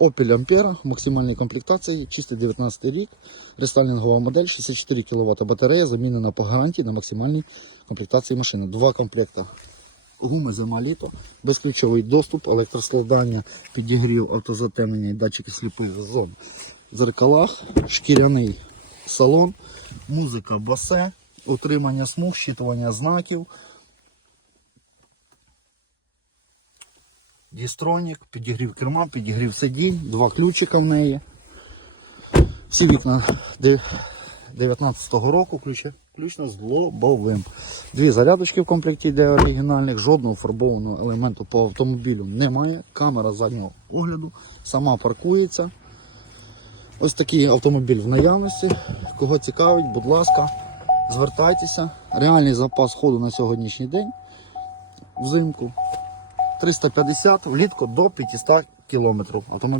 Opel Ampera, максимальній комплектації, чистий 19 рік, рестайлінгова модель, 64 кВт батарея, замінена по гарантії на максимальній комплектації машини. Два комплекти. Гуми зима літо, безключовий доступ, електроскладання, підігрів, автозатемнення і датчики сліпих зон. В зеркалах, шкіряний салон, музика басе, утримання смуг, щитування знаків. Дістронік, підігрів керма, підігрів сидінь, два ключика в неї. Всі вікна 19-го року, ключі- включно з лобовим. Дві зарядочки в комплекті йде оригінальних, жодного фарбованого елементу по автомобілю немає. Камера заднього огляду, сама паркується. Ось такий автомобіль в наявності. Кого цікавить, будь ласка, звертайтеся. Реальний запас ходу на сьогоднішній день взимку 350, влітку до 500 км. Автомобіль